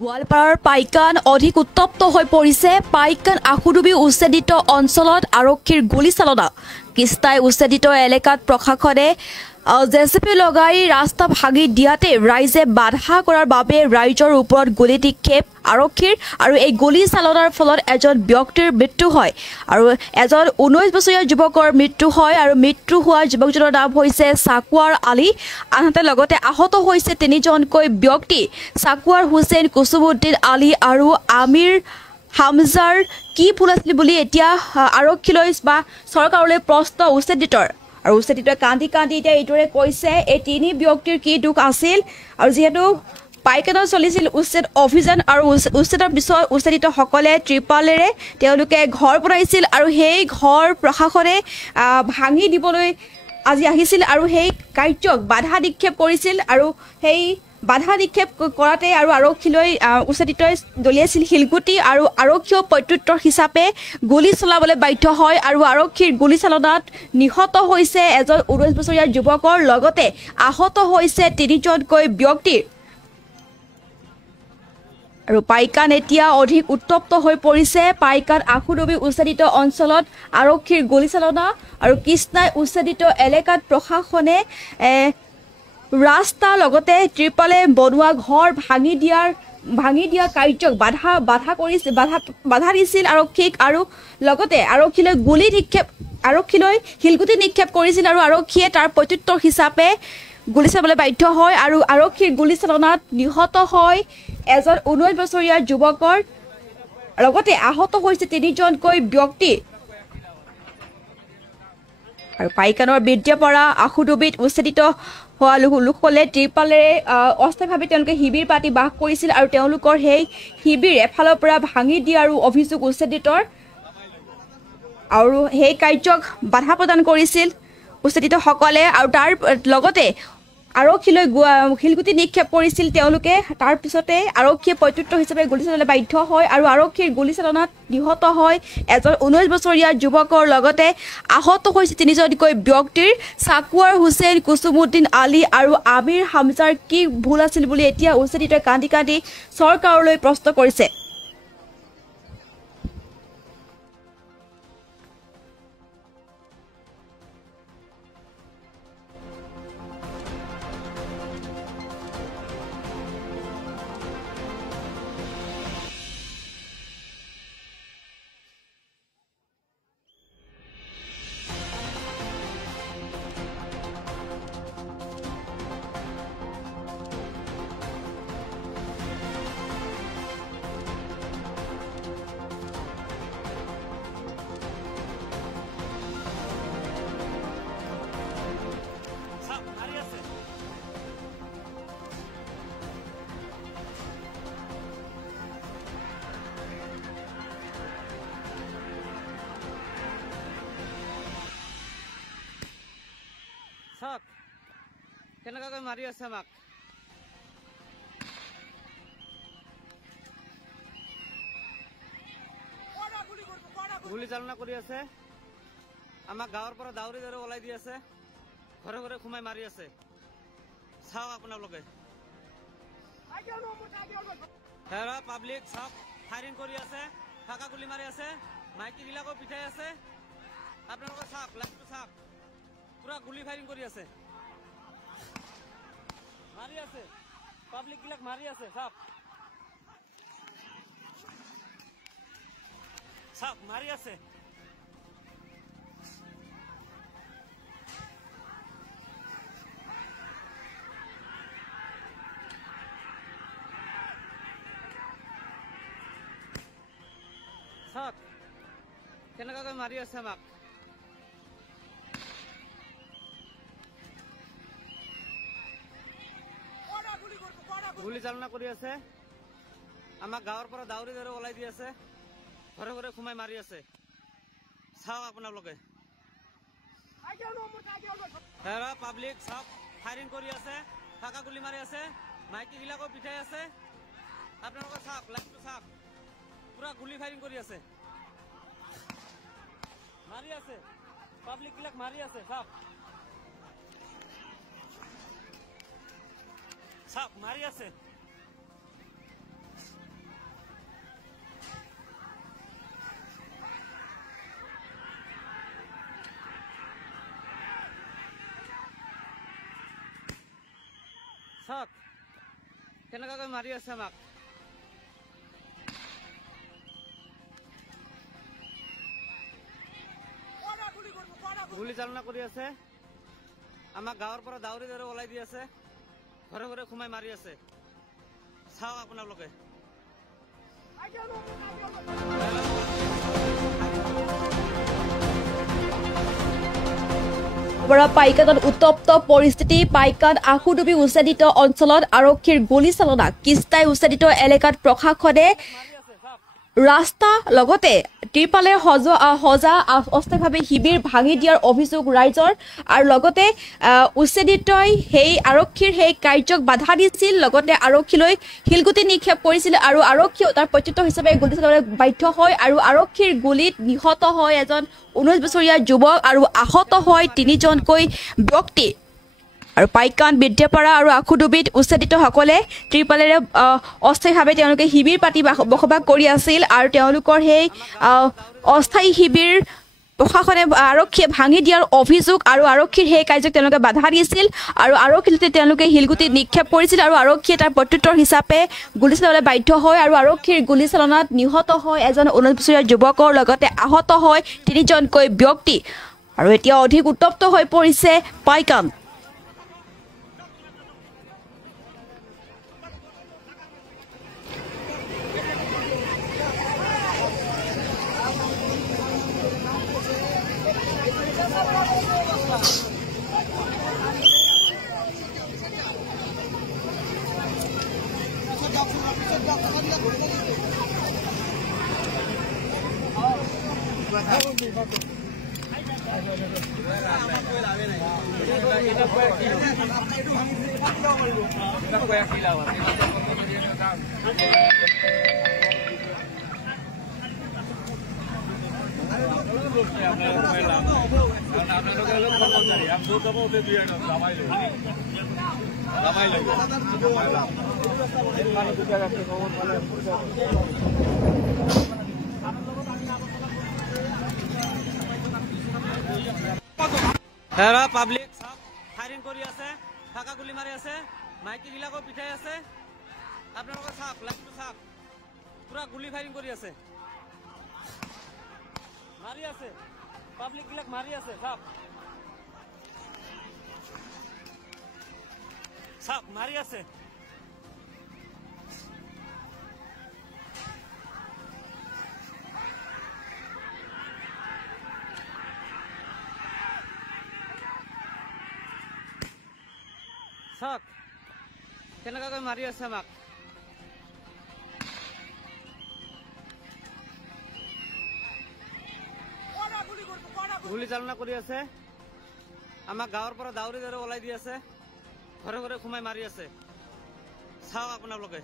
গোৱালপাৰাৰ পাইকান অধিক উত্তপ্ত হৈ পৰিছে। পাইকান আশুডুবি উচ্ছেদিত অঞ্চলত আৰক্ষীৰ গুলীচালনা। কিস্তাই উচ্ছেদিত এলেকাত প্ৰশাসনে জেচিপি লগাই ৰাস্তা ভাঙি দিয়াতে ৰাইজে বাধা কৰাৰ বাবে ৰাইজৰ ওপৰত গুলী নিক্ষেপ আৰক্ষীৰ আৰু এই গুলীচালনাৰ ফলত এজন ব্যক্তিৰ মৃত্যু হয় আৰু এজন 19 বছৰীয়া যুৱকৰ মৃত্যু হয় আৰু মৃত্যু হোৱা যুৱকজনৰ নাম হৈছে সাকুৱাৰ আলী। আনহাতে লগতে আহত হৈছে তিনিজনকৈ ব্যক্তি সাকুৱাৰ হুছেইন, কুসুমুদ্দিন আলী আৰু আমিৰ হামজাৰ। কি ভুল আছিল বুলি এতিয়া আৰক্ষীলৈ বা চৰকাৰলৈ প্ৰশ্ন উচ্ছেদিতৰ আৰু উচ্ছেদিতই কান্দি কান্দি এতিয়া এইদৰে কৈছে এই তিনি ব্যক্তিৰ কি দুখ আছিল। আৰু যিহেতু পাইকানত চলিছিল উচ্ছেদ অভিযান আৰু উচ্ছেদৰ পিছত উচ্ছেদিতসকলে ত্ৰিপালেৰে তেওঁলোকে ঘৰ বনাইছিল আৰু সেই ঘৰ প্ৰশাসনে ভাঙি দিবলৈ আজি আহিছিল আৰু সেই কাৰ্যক বাধা নিক্ষেপ কৰিছিল আৰু সেই বাধা নিক্ষেপ কৰাতে আৰু আৰক্ষীলৈ উচ্ছেদিতই দলিয়াইছিল শিলগুটি আৰু আৰক্ষীয় প্ৰত্যুত্তৰ হিচাপে গুলী চলাবলৈ বাধ্য হয় আৰু আৰক্ষীৰ গুলীচালনাত নিহত হৈছে এজন 19 বছৰীয়া যুৱকৰ লগতে আহত হৈছে তিনিজনকৈ ব্যক্তি। আৰু পাইকান এতিয়া অধিক উত্তপ্ত হৈ পৰিছে। পাইকান আশুডুবি উচ্ছেদিত অঞ্চলত আৰক্ষীৰ গুলীচালনা আৰু কৃষ্ণাই উচ্ছেদিত এলেকাত প্ৰশাসনে ৰাস্তা লগতে ত্ৰিপালে বনোৱা ঘৰ ভাঙি দিয়া কাৰ্যক বাধা দিছিল আৰক্ষীক আৰু লগতে আৰক্ষীলৈ শিলগুটি নিক্ষেপ কৰিছিল আৰু আৰক্ষীয়ে তাৰ প্ৰত্যুত্তৰ হিচাপে গুলী চলাবলৈ বাধ্য হয় আৰু আৰক্ষীৰ গুলীচালনাত নিহত হয় এজন 19 বছৰীয়া যুৱকৰ লগতে আহত হৈছে তিনিজনকৈ ব্যক্তি। আৰু পাইকানৰ বিদ্যাপাৰা আশুডুবিত উচ্ছেদিত হোৱা লোকসকলে ত্ৰিপালেৰে অস্থায়ীভাৱে তেওঁলোকে শিবিৰ পাতি বাস কৰিছিল আৰু তেওঁলোকৰ সেই শিবিৰ এফালৰ পৰা ভাঙি দিয়াৰ অভিযোগ উচ্ছেদিতৰ আৰু সেই কাৰ্যক বাধা প্ৰদান কৰিছিল উচ্ছেদিতসকলে আৰু তাৰ লগতে আৰক্ষীলৈ শিলগুটি নিক্ষেপ কৰিছিল তেওঁলোকে। তাৰ পিছতে আৰক্ষীয়ে প্ৰত্যুত্তৰ হিচাপে গুলী চলাবলৈ বাধ্য হয় আৰু আৰক্ষীৰ গুলীচালনাত নিহত হয় এজন 19 বছৰীয়া যুৱকৰ লগতে আহত হৈছে তিনিজনকৈ ব্যক্তিৰ সাকুৱাৰ হুছেইন, কুসুমুদ্দিন আলী আৰু আমিৰ হামজাৰ। কি ভুল আছিল বুলি এতিয়া উচ্ছেদিতই কান্দি কান্দি চৰকাৰলৈ প্ৰশ্ন কৰিছে। চাওক কেনেকৈ মাৰি আছে আমাক। গুলী চালনা কৰি আছে আমাক গাঁৱৰ পৰা দাউৰি দাউৰি ওলাই দি আছে, ঘৰে ঘৰে সোমাই মাৰি আছে। চাওক আপোনালোকে পাব্লিক চাওক ফায়াৰিং কৰি আছে, ফাঁকা গুলী মাৰি আছে, মাইকীবিলাকো পিঠাই আছে। আপোনালোকে চাওক লাইভটো চাওক, পুৰা গুলী ফায়াৰিং কৰি আছে, মাৰি আছে, পাব্লিক বিলাক মাৰি আছে। চাওক চাওক মাৰি আছে। চাওক কেনেকৈ মাৰি আছে আমাক। গুলী চালনা কৰি আছে আমাক গাঁৱৰ পৰা দাউৰি দাউৰি ওলাই দি আছে, ঘৰে ঘৰে সোমাই মাৰি আছে। চাওক আপোনালোকে পাব্লিক চাওক ফায়াৰিং কৰি আছে, ফাঁকা গুলী মাৰি আছে, মাইকীবিলাকো পিঠাই আছে। আপোনালোকে চাওক লাইভটো চাওক, পুৰা গুলী ফায়াৰিং কৰি আছে, মাৰি আছে, পাব্লিক বিলাক মাৰি আছে। চাওক চাওক মাৰি আছে। চাওক কেনেকৈ মাৰি আছে আমাক গুলি চালনা কৰি আছে আমাক গাঁৱৰ পৰা দাউৰি দাউৰি ওলাই দি আছে ঘৰে ঘৰে সোমাই মাৰি আছে চাওক আপোনালোকে পাইকানত উত্তপ্ত পৰিস্থিতি পাইকান আশুডুবি উচ্ছেদিত অঞ্চলত আৰক্ষীৰ গুলী চালনা কিস্তাই উচ্ছেদিত এলেকাত প্ৰশাসনে ৰাস্তা লগতে ত্ৰিপালে সজা অস্থায়ীভাৱে শিবিৰ ভাঙি দিয়াৰ অভিযোগ ৰাইজৰ আৰু লগতে উচ্ছেদিতই সেই আৰক্ষীৰ সেই কাৰ্যক বাধা দিছিল লগতে আৰক্ষীলৈ শিলগুটি নিক্ষেপ কৰিছিল আৰু আৰক্ষীয়ে তাৰ প্ৰত্যুত্তৰ হিচাপে গুলী চলাবলৈ বাধ্য হয় আৰু আৰক্ষীৰ গুলীত নিহত হয় এজন 19 বছৰীয়া যুৱক আৰু আহত হয় 3জনকৈ ব্যক্তি আৰু পাইকান বিদ্যাপাৰা আৰু আশুডুবিত উচ্ছেদিতসকলে ত্ৰিপালেৰে অস্থায়ীভাৱে তেওঁলোকে শিবিৰ পাতি বসবাস কৰি আছিল আৰু তেওঁলোকৰ সেই অস্থায়ী শিবিৰ প্ৰশাসনে আৰক্ষীয়ে ভাঙি দিয়াৰ অভিযোগ আৰু আৰক্ষীৰ সেই কাৰ্যক তেওঁলোকে বাধা দিছিল আৰু আৰক্ষীতে তেওঁলোকে শিলগুটি নিক্ষেপ কৰিছিল আৰু আৰক্ষীয়ে তাৰ প্ৰত্যুত্তৰ হিচাপে গুলী চলাবলৈ বাধ্য হয় আৰু আৰক্ষীৰ গুলী চালনাত নিহত হয় এজন 19 বছৰীয়া যুৱকৰ লগতে আহত হয় 3জনকৈ ব্যক্তি আৰু এতিয়া অধিক উত্তপ্ত হৈ পৰিছে পাইকান হেৰা পাব্লিক সব ফায়াৰিং কৰি আছে ফাকা গুলি মাৰি আছে মাইকি বিলাকো পিঠাই আছে আপোনালোকে চাওক লাইভটো চাওক পুৰা গুলি ফায়াৰিং কৰি আছে মাৰি আছে পাব্লিক বিলাক মাৰি আছে চাওক চাওক মাৰি আছে চাওক কেনেকৈ মাৰি আছে আমাক গুলি চালনা কৰি আছে আমাক গাঁৱৰ পৰা দাউৰি দাউৰি ওলাই দি আছে ঘৰে ঘৰে সোমাই মাৰি আছে চাওক আপোনালোকে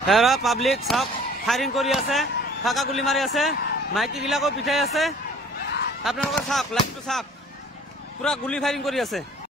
হেৰা পাব্লিক সব ফায়াৰিং কৰি আছে ফাকা গুলি মাৰি আছে মাইকি বিলাকো পিঠাই আছে আপোনালোকে চাওক লাইভটো চাওক পুৰা গুলি ফায়াৰিং কৰি আছে